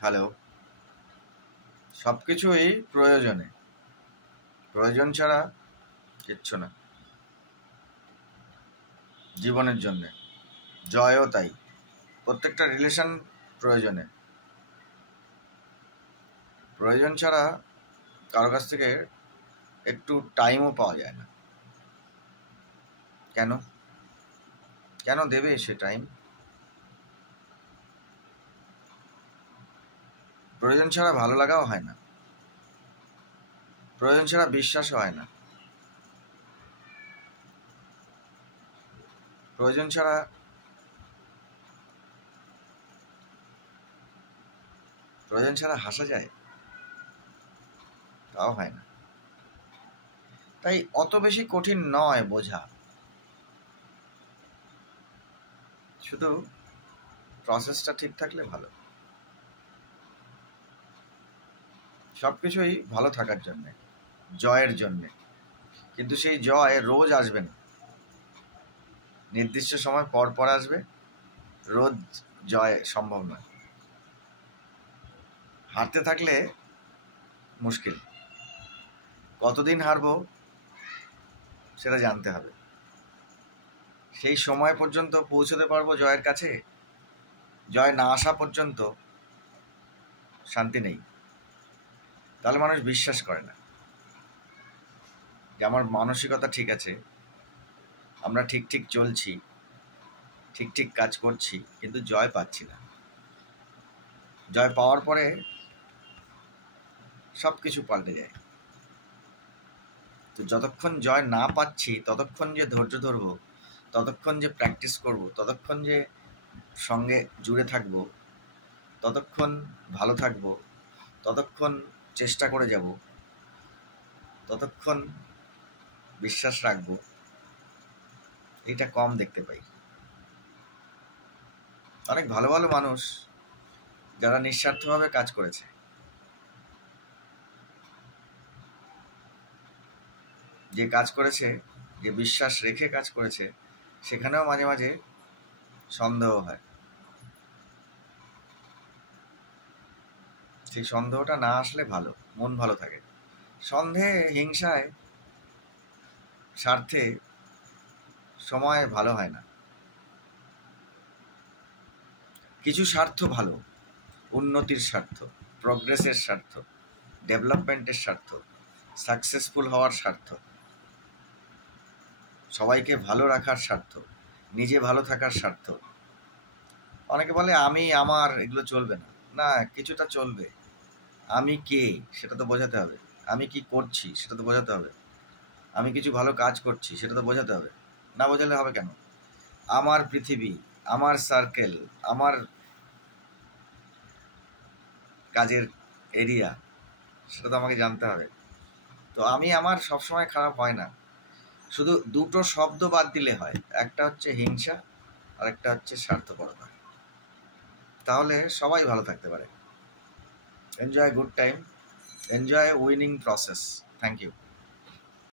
Hello. সব কিছুই প্রয়োজনে, প্রয়োজন ছাড়া কিচ্ছু না জীবনের জন্যে। জয়ও তাই, প্রত্যেকটা রিলেশন প্রয়োজনে। প্রয়োজন ছাড়া কারো কাছ থেকে একটু টাইমও পাওয়া যায় না। কেন কেন দেবে সে টাইম? প্রয়োজন ছাড়া ভালো লাগাও হয় না, প্রয়োজন ছাড়া বিশ্বাসও হয় না, প্রয়োজন ছাড়া হাসা যায়, তাও হয় না। তাই অত বেশি কঠিন নয় বোঝা, শুধু প্রসেসটা ঠিক থাকলে ভালো। সব কিছুই ভালো থাকার জন্যে, জয়ের জন্যে। কিন্তু সেই জয় রোজ আসবে না, নির্দিষ্ট সময় পর পর আসবে। রোজ জয় সম্ভব নয়। হারতে থাকলে মুশকিল, কতদিন হারবো সেটা জানতে হবে। সেই সময় পর্যন্ত পৌঁছতে পারবো জয়ের কাছে, জয় না আসা পর্যন্ত শান্তি নেই। তাহলে মানুষ বিশ্বাস করে না যে আমার মানসিকতা ঠিক আছে, আমরা ঠিক ঠিক চলছি, ঠিক ঠিক কাজ করছি, কিন্তু জয় পাচ্ছি না। জয় পাওয়ার পরে সব কিছু পাল্টে যায়। তো যতক্ষণ জয় না পাচ্ছি ততক্ষণ যে ধৈর্য ধরবো, ততক্ষণ যে প্র্যাকটিস করব, ততক্ষণ যে সঙ্গে জুড়ে থাকব, ততক্ষণ ভালো থাকব, ততক্ষণ চেষ্টা করে যাব, ততক্ষণ বিশ্বাস রাখব, এটা কম দেখতে পাই। অনেক ভালো ভালো মানুষ যারা নিঃস্বার্থভাবে কাজ করেছে, যে কাজ করেছে, যে বিশ্বাস রেখে কাজ করেছে, সেখানেও মাঝে মাঝে সন্দেহ হয়। সেই সন্দেহটা না আসলে ভালো, মন ভালো থাকে। সন্দেহে, হিংসায়, স্বার্থে সময় ভালো হয় না। কিছু স্বার্থ ভালো, উন্নতির স্বার্থ, প্রগ্রেসের স্বার্থ, ডেভেলপমেন্টের স্বার্থ, সাকসেসফুল হওয়ার স্বার্থ, সবাইকে ভালো রাখার স্বার্থ, নিজে ভালো থাকার স্বার্থ। অনেকে বলে আমি আমার, এগুলো চলবে না। না, কিছুটা চলবে। আমি কে সেটা তো বোঝাতে হবে, আমি কি করছি সেটা তো বোঝাতে হবে, আমি কিছু ভালো কাজ করছি সেটা তো বোঝাতে হবে। না বোঝালে হবে কেন? আমার পৃথিবী, আমার সার্কেল, আমার কাজের এরিয়া, সেটা তো আমাকে জানতে হবে। তো আমি আমার সবসময় খারাপ হয় না, শুধু দুটো শব্দ বাদ দিলে হয়। একটা হচ্ছে হিংসা, আর একটা হচ্ছে স্বার্থপরতা। তাহলে সবাই ভালো থাকতে পারে। Enjoy good time, enjoy winning process. Thank you.